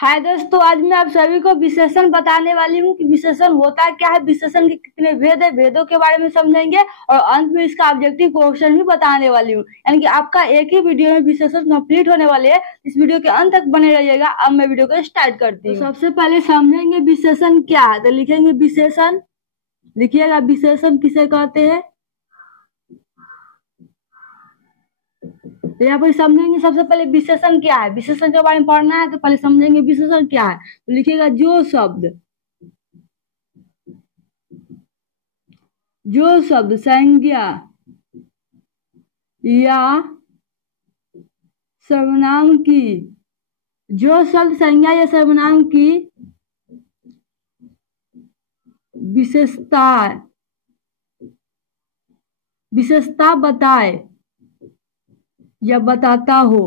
हाय दोस्तों, आज मैं आप सभी को विशेषण बताने वाली हूँ कि विशेषण होता क्या है, विशेषण के कितने भेद है, भेदों के बारे में समझेंगे और अंत में इसका ऑब्जेक्टिव क्वेश्चन भी बताने वाली हूँ। यानी कि आपका एक ही वीडियो में विशेषण कंप्लीट होने वाले है। इस वीडियो के अंत तक बने रहिएगा। अब मैं वीडियो को स्टार्ट करती हूँ। सबसे पहले समझेंगे विशेषण क्या है। तो लिखेंगे विशेषण, लिखिएगा विशेषण किसे कहते हैं। तो यहाँ पर समझेंगे सबसे पहले विशेषण क्या है। विशेषण के बारे में पढ़ना है तो पहले समझेंगे विशेषण क्या है। तो लिखिएगा जो शब्द संज्ञा या सर्वनाम की, जो शब्द संज्ञा या सर्वनाम की विशेषता बताए या बताता हो।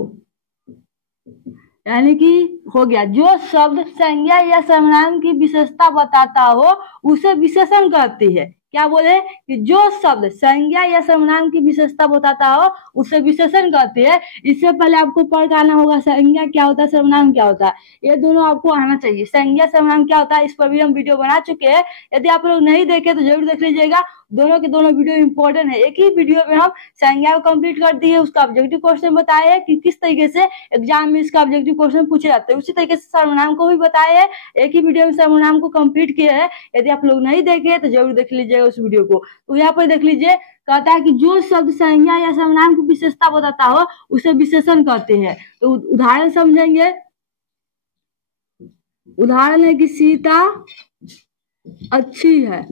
यानी कि हो गया, जो शब्द संज्ञा या सर्वनाम की विशेषता बताता हो उसे विशेषण कहते हैं। क्या बोले कि जो शब्द संज्ञा या सर्वनाम की विशेषता बताता हो उसे विशेषण कहते हैं। इससे पहले आपको पढ़ के आना होगा संज्ञा क्या होता है, सर्वनाम क्या होता है। ये दोनों आपको आना चाहिए। संज्ञा सर्वनाम क्या होता है इस पर भी हम वीडियो बना चुके हैं। यदि आप लोग नहीं देखे तो जरूर देख लीजिएगा। दोनों के दोनों वीडियो इंपॉर्टेंट है। एक ही वीडियो में हम संज्ञा को कंप्लीट कर दिए, उसका ऑब्जेक्टिव क्वेश्चन बताए हैं कि किस तरीके से एग्जाम में इसका ऑब्जेक्टिव क्वेश्चन पूछे जाते हैं। उसी तरीके से सर्वनाम को भी बताए हैं। एक ही वीडियो में सर्वनाम को कंप्लीट किया है। यदि आप लोग नहीं देखे तो जरूर देख लीजिएगा उस वीडियो को। तो यहाँ पर देख लीजिए, कहता है कि जो शब्द संज्ञा या सर्वनाम की विशेषता बताता हो उसे विशेषण कहते हैं। तो उदाहरण समझेंगे। उदाहरण है कि सीता अच्छी है।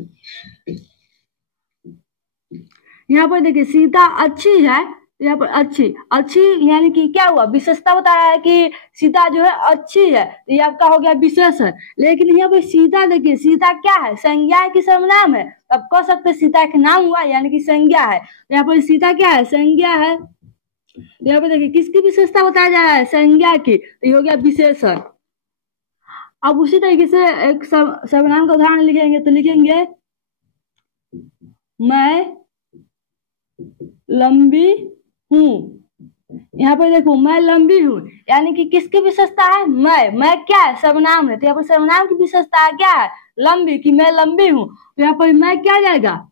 यहाँ पर देखिए सीता अच्छी है, यहाँ पर अच्छी यानी कि क्या हुआ, विशेषता बता रहा है कि सीता जो है अच्छी है। तो ये आपका हो गया विशेषण। लेकिन यहाँ पर सीता देखिए, सीता क्या है, संज्ञा है कि सर्वनाम है। अब कह सकते हैं सीता एक नाम हुआ यानी कि संज्ञा है। तो यहाँ पर सीता क्या है, संज्ञा है। यहाँ पर देखिए किसकी विशेषता बताया जा रहा है, संज्ञा की। तो ये हो गया विशेषण। अब उसी तरीके से एक सर्वनाम का उदाहरण लिखेंगे। तो लिखेंगे मैं लंबी हूँ। यहाँ पर देखो मैं लंबी हूँ यानी कि किसकी विशेषता है, मैं क्या है, सर्वनाम है। तो यहाँ पर सर्वनाम की विशेषता है क्या है, लंबी, कि मैं लंबी हूँ। तो यहाँ पर मैं क्या जाएगा,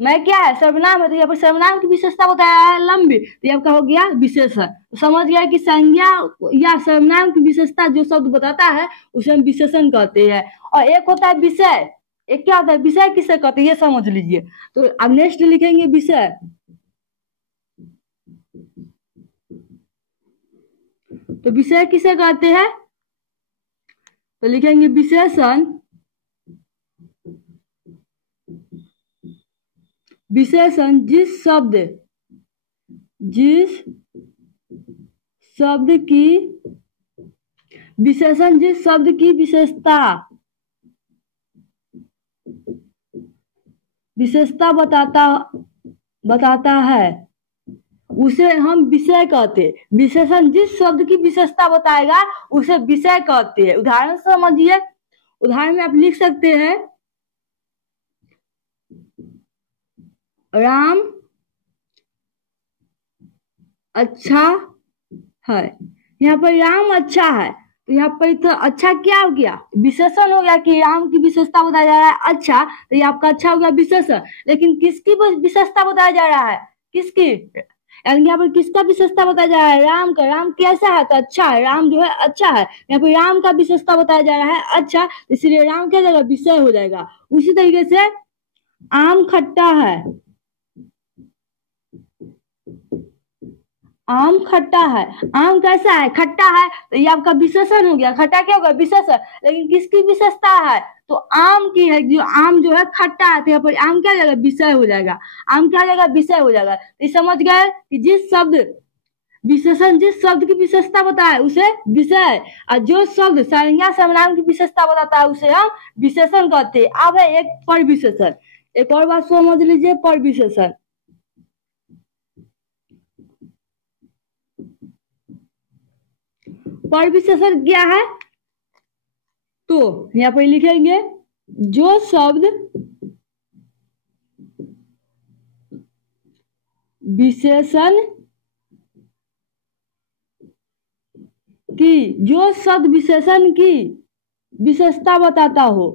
मैं क्या है, सर्वनाम है। तो यहाँ पर सर्वनाम की विशेषता बताया है लंबी। तो यहाँ का हो गया विशेषण। तो समझ गया कि संज्ञा या सर्वनाम की विशेषता जो शब्द बताता है उसे हम विशेषण कहते हैं। और एक होता है विषय। एक क्या होता है, विषय किसे कहते हैं ये समझ लीजिए। तो अब नेक्स्ट लिखेंगे विषय। तो विषय किसे कहते हैं, तो लिखेंगे विशेषण। विशेषण जिस शब्द की विशेषण जिस शब्द की विशेषता बताता है उसे हम विषय कहते हैं। विशेषण जिस शब्द की विशेषता बताएगा उसे विषय कहते हैं। उदाहरण समझिए। उदाहरण में आप लिख सकते हैं राम अच्छा है। यहाँ पर राम अच्छा है। तो यहाँ पर तो अच्छा क्या हो गया, विशेषण हो गया कि राम की विशेषता बताया जा रहा है अच्छा। तो ये आपका अच्छा हो गया विशेषण। लेकिन किसकी विशेषता बताया जा रहा है, किसकी, यानी यहाँ पर किसका विशेषता बताया जा रहा है, राम का। राम कैसा है, तो अच्छा है, राम जो है अच्छा है। यहाँ पर राम का विशेषता बताया जा रहा है अच्छा, इसलिए राम क्या जाएगा, विषय हो जाएगा। उसी तरीके से आम खट्टा है। आम खट्टा है, आम कैसा है, खट्टा है। तो ये आपका विशेषण हो गया। खट्टा क्या होगा, विशेषण। लेकिन किसकी विशेषता है, तो आम की है। जो आम जो है खट्टा है, तो यहाँ पर आम क्या हो जाएगा, विषय हो जाएगा। आम क्या हो जाएगा, विषय हो जाएगा। तो समझ गए कि जिस शब्द विशेषण जिस शब्द की विशेषता बताए उसे विषय, और जो शब्द संज्ञा सर्वनाम की विशेषता बताता है उसे हम विशेषण कहते हैं। अब है एक पर विशेषण। एक और बात समझ लीजिए, पर विशेषण। पर विशेषण क्या है, तो यहाँ पर लिखेंगे जो शब्द विशेषण कि जो शब्द विशेषण की विशेषता बताता हो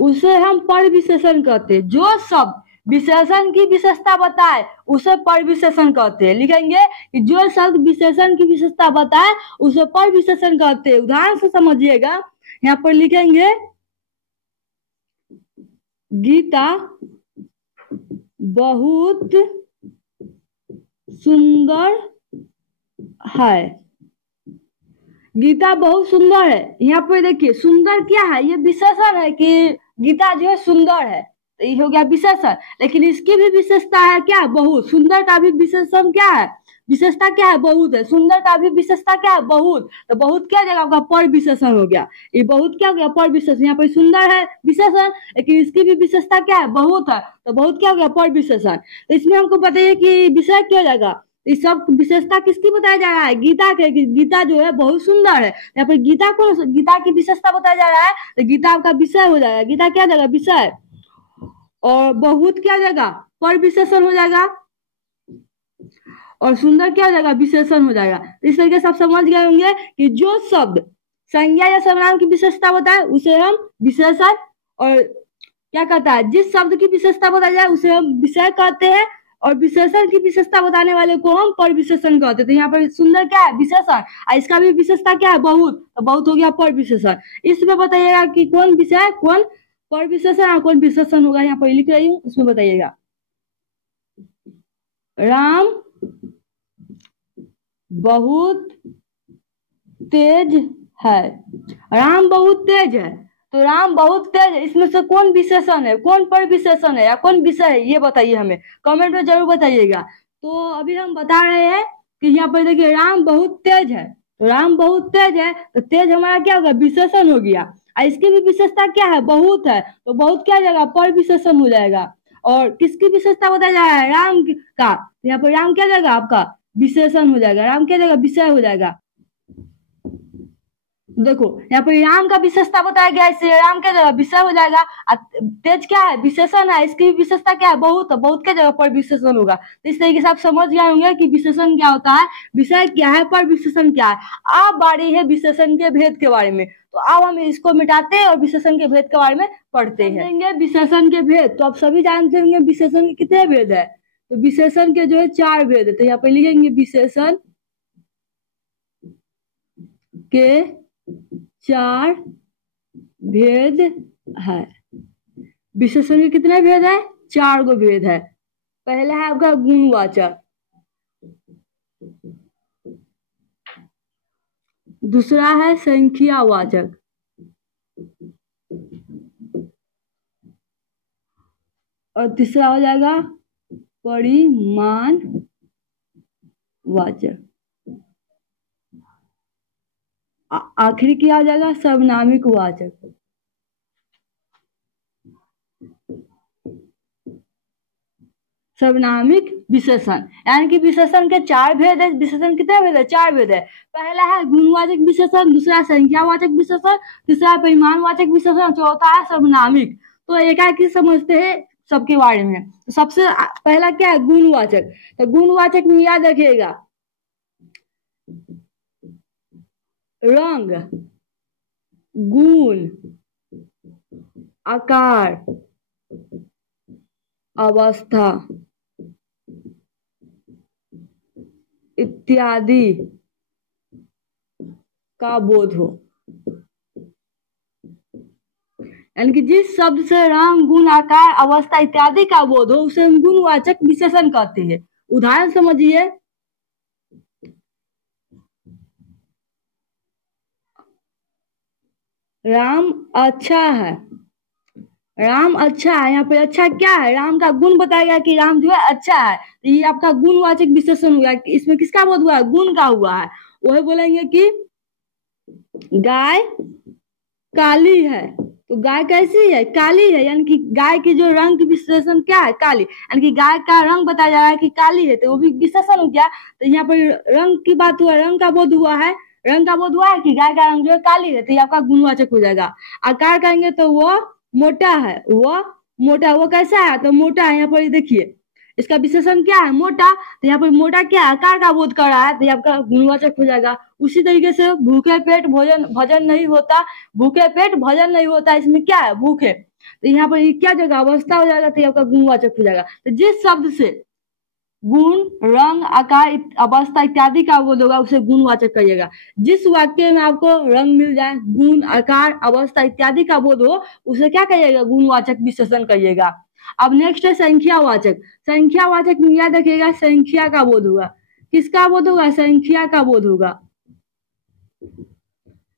उसे हम परिविशेषण कहते हैं। जो शब्द विशेषण की विशेषता बताए उसे परिविशेषण कहते हैं। लिखेंगे कि जो शब्द विशेषण की विशेषता बताए उसे परिविशेषण कहते हैं। उदाहरण से समझिएगा, यहाँ पर लिखेंगे गीता बहुत सुंदर है। गीता बहुत सुंदर है। यहाँ पर देखिए सुंदर क्या है, ये विशेषण है कि गीता जो है सुंदर है, तो ये हो गया विशेषण। लेकिन इसकी भी विशेषता है क्या, बहुत। सुंदर का भी विशेषण क्या है, विशेषता क्या है, बहुत है। सुंदर का भी विशेषता क्या है, बहुत। तो बहुत क्या जगह आपका पर विशेषण हो गया। ये बहुत क्या हो गया, पर विशेषण। यहाँ पर सुंदर है विशेषण, लेकिन इसकी भी विशेषता क्या है, बहुत है, तो बहुत क्या हो गया, पर विशेषण। तो इसमें हमको बताइए कि विषय क्या हो जाएगा। इस सब विशेषता किसकी बताया जा रहा है, गीता के। गीता जो है बहुत सुंदर है। यहाँ पर गीता को, गीता की विशेषता बताया जा रहा है, तो गीता आपका विषय हो जाएगा। गीता क्या जाएगा, विषय। और बहुत क्या जाएगा, पर विशेषण हो जाएगा। और सुंदर क्या हो जाएगा, विशेषण हो जाएगा। इस तरीके से आप समझ गए होंगे कि जो शब्द संज्ञा या सर्वनाम की विशेषता बताए उसे हम विशेषण, और क्या कहता है, जिस शब्द की विशेषता बताई जाए उसे हम विषय कहते हैं, और विशेषण की विशेषता बताने वाले को हम पर विशेषण कहते हैं। तो यहाँ पर सुंदर क्या है, विशेषण, और इसका भी विशेषता क्या है, बहुत। तो बहुत हो गया पर विशेषण। इसमें बताइएगा कि कौन विषय, कौन पर विशेषण और कौन विशेषण होगा। यहाँ पर लिख रही हूँ, उसमें बताइएगा। राम बहुत तेज है। राम बहुत तेज है, तो राम बहुत तेज है, इसमें से कौन विशेषण है, कौन पर विशेषण है, या कौन विषय है, ये बताइए हमें, कमेंट में जरूर बताइएगा। तो अभी हम बता रहे हैं कि यहाँ पर देखिए राम बहुत तेज है, तो राम बहुत तेज है, तो तेज हमारा क्या होगा, विशेषण हो गया। और इसकी भी विशेषता क्या है, बहुत है, तो बहुत क्या जाएगा, पर विशेषण हो जाएगा। और किसकी विशेषता बताया जा रहा है, राम का, यहाँ पर राम क्या जाएगा, आपका विशेषण हो जाएगा। राम क्या जाएगा, विषय हो जाएगा। देखो यहाँ पर राम का विशेषता बताया गया, इसलिए राम क्या जगह विषय हो जाएगा। तेज क्या है, विशेषण है, इसकी विशेषता क्या है, बहुत। बहुत क्या जगह पर विशेषण होगा। तो इस तरीके से आप समझ गए होंगे कि विशेषण क्या होता है, विषय क्या है, पर विशेषण क्या है। अब बारी है विशेषण के भेद के बारे में। तो अब हम इसको मिटाते हैं और विशेषण के भेद के बारे में पढ़ते हैं। विशेषण के भेद, तो आप सभी जानते होंगे विशेषण के कितने भेद है। तो विशेषण के जो है 4 भेद है। तो यहाँ पे लिखेंगे विशेषण के 4 भेद है। विशेषण के कितने भेद है, 4 गो भेद है। पहला है आपका गुणवाचक, दूसरा है संख्यावाचक, और तीसरा हो जाएगा परिमाणवाचक। आखिरी क्या आ जाएगा, सर्वनामिक वाचक। सर्वनामिक विशेषण, यानी कि विशेषण के 4 भेद है। विशेषण कितने भेद है, 4 भेद है। पहला है गुणवाचक विशेषण, दूसरा संख्यावाचक विशेषण, तीसरा परिमाणवाचक विशेषण, चौथा है सर्वनामिक। तो एकाएक समझते हैं सबके बारे में। तो सबसे पहला क्या है, गुणवाचक। तो गुणवाचक में याद रखिएगा, रंग, गुण, आकार, अवस्था इत्यादि का बोध हो। यानी कि जिस शब्द से रंग, गुण, आकार, अवस्था इत्यादि का बोध हो उसे हम गुणवाचक विशेषण कहते हैं। उदाहरण समझिए, राम अच्छा है। राम अच्छा है, यहाँ पे अच्छा क्या है, राम का गुण बताया गया कि राम जो है अच्छा है। तो ये आपका गुणवाचक विशेषण हुआ। इसमें किसका बोध हुआ है, गुण का हुआ है। वही बोलेंगे कि गाय काली है, तो गाय कैसी है, काली है। यानी कि गाय की जो रंग की विशेषण क्या है, काली। यानी कि गाय का रंग बताया जा रहा है कि काली है, तो वो भी विशेषण हो गया। तो यहाँ पर रंग की बात हुआ, रंग का बोध हुआ है। रंग का बोध हुआ है कि गाय का रंग जो है काली है, तो ये आपका गुणवाचक हो जाएगा। आकार कहेंगे तो वो मोटा है, वो मोटा, वो कैसा है, तो मोटा है। यहाँ पर देखिए इसका विशेषण क्या है? मोटा। तो यहाँ पर मोटा क्या है? आकार का बोध कर रहा है, तो ये आपका गुणवाचक हो जाएगा। उसी तरीके से भूखे पेट भजन नहीं होता, भूखे पेट भजन नहीं होता, इसमें क्या है? भूखे। तो यहाँ पर ये क्या जगह अवस्था हो जाएगा, तो ये आपका गुणवाचक हो जाएगा। तो जिस शब्द से गुण, रंग, आकार, अवस्था इत्यादि का बोध होगा उसे गुणवाचक कहिएगा। जिस वाक्य में आपको रंग मिल जाए, गुण, आकार, अवस्था इत्यादि का बोध हो, उसे क्या कहिएगा? गुणवाचक विशेषण कहिएगा। अब नेक्स्ट है संख्यावाचक। संख्यावाचक में याद रखिएगा संख्या का बोध होगा। किसका बोध होगा? संख्या का बोध होगा।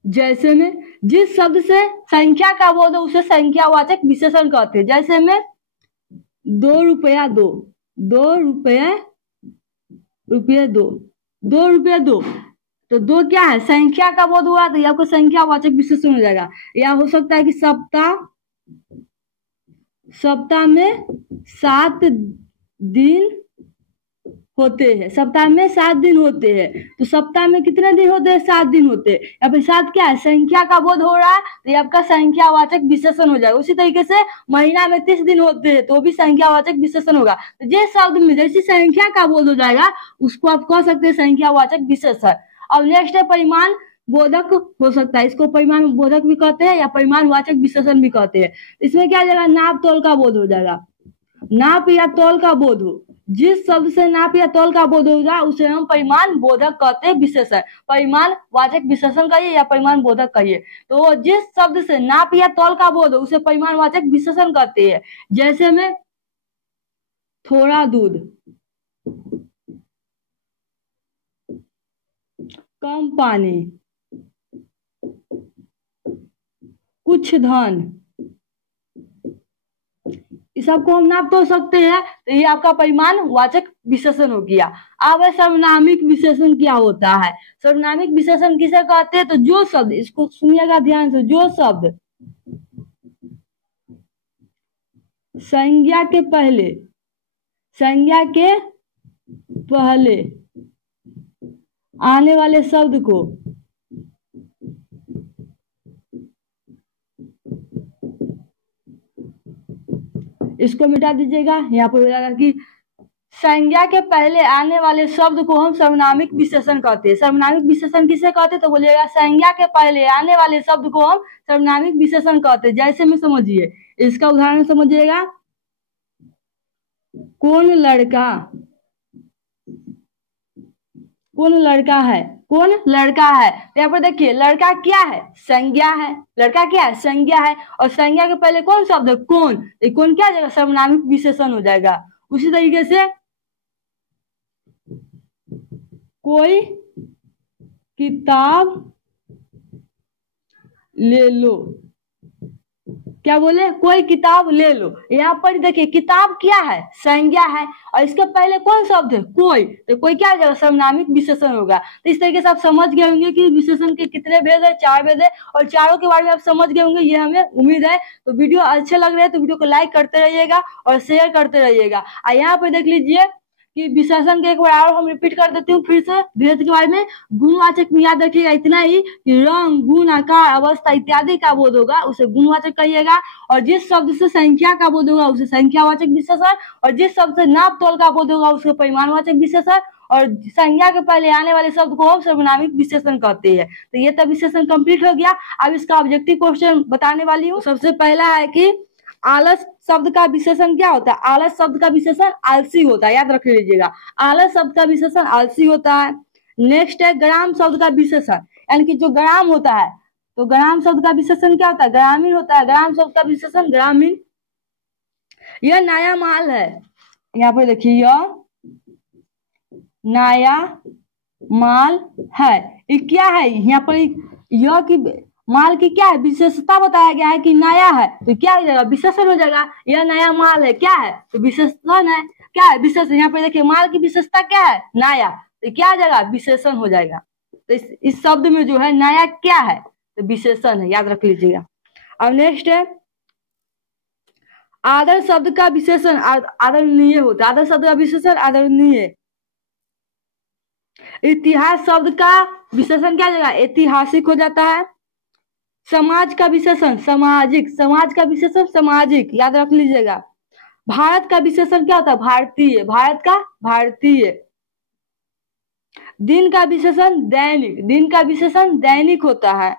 जैसे में जिस शब्द से संख्या का बोध हो उसे संख्यावाचक विशेषण कहते हैं। जैसे में 2 रुपया 2, 2 रुपये 2, 2 रुपये 2, तो 2 क्या है? संख्या का बोध हुआ, तो ये आपको संख्यावाचक विशेषण हो जाएगा। या हो सकता है कि सप्ताह में 7 दिन होते हैं, सप्ताह में 7 दिन होते हैं, तो सप्ताह में कितने दिन होते हैं? 7 दिन होते हैं। या फिर 7 क्या है? संख्या का बोध हो रहा है, तो ये आपका संख्यावाचक विशेषण हो जाएगा। उसी तरीके से महीना में 30 दिन होते हैं, तो भी संख्यावाचक विशेषण होगा। तो जिस शब्द में जैसी संख्या का बोध हो जाएगा उसको आप कह सकते हैं संख्यावाचक विशेषण। अब नेक्स्ट है परिमाण बोधक हो सकता है, इसको परिमाण बोधक भी कहते हैं या परिमाणवाचक विशेषण भी कहते हैं। इसमें क्या जाएगा? नाप तोल का बोध हो जाएगा। नाप या तोल का बोध हो, जिस शब्द से नाप या तोल का बोध होगा उसे हम परिमाण बोधक कहते हैं विशेषण। परिमाण वाचक विशेषण कहिए या परिमाण बोधक कहिए। तो जिस शब्द से नाप या तोल का बोध हो उसे परिमाण वाचक विशेषण कहते हैं। जैसे में थोड़ा दूध, कम पानी, कुछ धन, इस सबको हम नाप तो सकते हैं, तो ये आपका परिमाण वाचक विशेषण हो गया। अब सर्वनामिक विशेषण क्या होता है? सर्वनामिक विशेषण किसे कहते हैं? तो जो शब्द, इसको सुनिएगा ध्यान से, जो शब्द संज्ञा के पहले आने वाले शब्द को इसको मिटा दीजिएगा। यहाँ पर हो जाएगा कि संज्ञा के पहले आने वाले शब्द को हम सर्वनामिक विशेषण कहते हैं। सर्वनामिक विशेषण किसे कहते हैं? तो बोलिएगा संज्ञा के पहले आने वाले शब्द को हम सर्वनामिक विशेषण कहते हैं। जैसे में समझिए, इसका उदाहरण समझिएगा। कौन लड़का है? कौन लड़का है? यहाँ पर देखिए लड़का क्या है? संज्ञा है। लड़का क्या है? संज्ञा है। और संज्ञा के पहले कौन शब्द है? कौन। कौन क्या जाएगा? सर्वनामिक विशेषण हो जाएगा। उसी तरीके से कोई किताब ले लो। क्या बोले? कोई किताब ले लो। यहाँ पर देखिए किताब क्या है? संज्ञा है, और इसके पहले कौन शब्द है? कोई। तो कोई क्या जाएगा? सर्वनामिक विशेषण होगा। तो इस तरीके से आप समझ गए होंगे कि विशेषण के कितने भेद है? 4 भेद है, और चारों के बारे में आप समझ गए होंगे, ये हमें उम्मीद है। तो वीडियो अच्छे लग रहे हैं तो वीडियो को लाइक करते रहिएगा और शेयर करते रहिएगा। यहाँ पे देख लीजिए कि विशेषण के एक बार और हम रिपीट कर देती हूँ फिर से भेद के बारे में। गुणवाचक में याद रखिएगा इतना ही कि रंग, गुण, आकार, अवस्था इत्यादि का बोध होगा उसे गुणवाचक कहिएगा। और जिस शब्द से संख्या का बोध होगा उसे संख्यावाचक विशेषण, और जिस शब्द से नाप तोल का बोध होगा उसके परिमाणवाचक विशेषण, और संज्ञा के पहले आने वाले शब्द को हम सर्वनामिक विशेषण कहते हैं। तो ये तब विशेषण कंप्लीट हो गया। अब इसका ऑब्जेक्टिव क्वेश्चन बताने वाली हूँ। सबसे पहला है कि आलस शब्द का विशेषण क्या होता है? आलस शब्द का विशेषण आलसी होता है, याद रख लीजिएगा। आलस शब्द का विशेषण आलसी होता है। नेक्स्ट है ग्राम शब्द का विशेषण, यानी कि जो ग्राम होता है, तो ग्राम शब्द का विशेषण क्या होता है? ग्रामीण होता है। ग्राम शब्द का विशेषण ग्रामीण। यह नया माल है। यहाँ पर देखिए यह नया माल है। ये क्या है? यहाँ पर यह की माल की क्या है? विशेषता बताया गया है कि नया है, तो क्या हो जाएगा? विशेषण हो जाएगा। यह नया माल है, क्या है? तो विशेषण है। क्या है? विशेषण। यहाँ पे देखिए माल की विशेषता क्या है? नया, तो क्या आ जाएगा? विशेषण हो जाएगा। तो इस शब्द में जो है नया क्या है? तो विशेषण है, याद रख लीजिएगा। अब नेक्स्ट है आदर शब्द का विशेषण आदरणीय होता है। आदर शब्द का विशेषण आदरणीय। इतिहास शब्द का विशेषण क्या जाएगा? ऐतिहासिक हो जाता है। समाज का विशेषण सामाजिक। समाज का विशेषण सामाजिक, याद रख लीजिएगा। भारत का विशेषण क्या होता है? भारतीय। भारत का भारतीय। दिन का विशेषण दैनिक। दिन का विशेषण दैनिक होता है।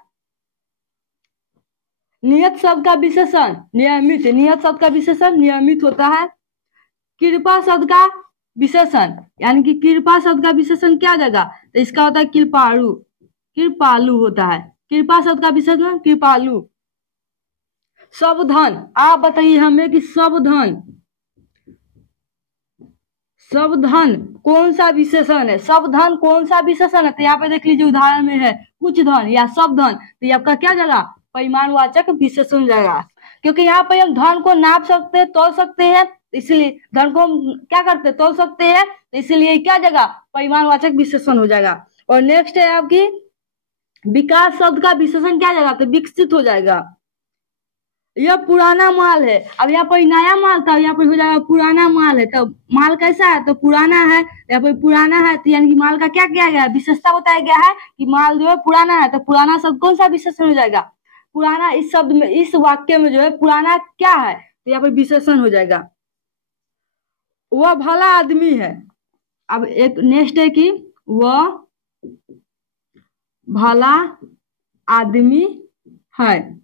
नियत शब्द का विशेषण नियमित। नियत शब्द का विशेषण नियमित होता है। कृपा शब्द का विशेषण यानी कि कृपा शब्द का विशेषण क्या जाएगा? तो इसका होता है कृपालु। कृपालु होता है। कृपा शब्द का विशेषण कृपालु। सावधान, आप बताइए हमें कि सावधान, सावधान कौन सा विशेषण है? सावधान कौन सा विशेषण है? तो यहाँ पे देख लीजिए उदाहरण में है कुछ धन या सावधान, तो ये आपका क्या जाएगा? परिमाणवाचक विशेषण जाएगा। क्योंकि यहाँ पे हम धन को नाप सकते हैं, तोल सकते हैं, इसलिए धन को हम क्या करते हैं? तोल सकते हैं, तो इसलिए क्या जाएगा? परिमाणवाचक विशेषण हो जाएगा। और नेक्स्ट है आपकी विकास शब्द का विशेषण क्या जाएगा? तो विकसित हो जाएगा। यह पुराना माल है। अब यहाँ पर नया माल था, यहाँ पर हो जाएगा पुराना माल है। तो माल कैसा है? तो पुराना है। यहाँ पर पुराना है तो यानी कि माल का क्या किया गया है? विशेषता बताया गया है कि माल जो है पुराना है। तो पुराना शब्द कौन सा विशेषण हो जाएगा? पुराना। इस शब्द में, इस वाक्य में जो है पुराना क्या है? तो यहाँ पर विशेषण हो जाएगा। वह भला आदमी है। अब एक नेक्स्ट है कि वह भला आदमी है।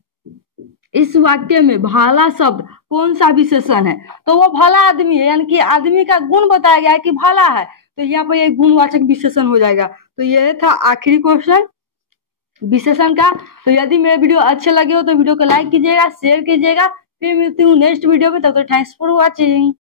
इस वाक्य में भला शब्द कौन सा विशेषण है? तो वो भला आदमी है, यानी कि आदमी का गुण बताया गया है कि भला है, तो यहाँ पर ये गुणवाचक विशेषण हो जाएगा। तो ये था आखिरी क्वेश्चन विशेषण का। तो यदि मेरे वीडियो अच्छे लगे हो तो वीडियो को लाइक कीजिएगा, शेयर कीजिएगा। फिर मिलती हूँ नेक्स्ट वीडियो में, तब तक थैंक्स फॉर वॉचिंग।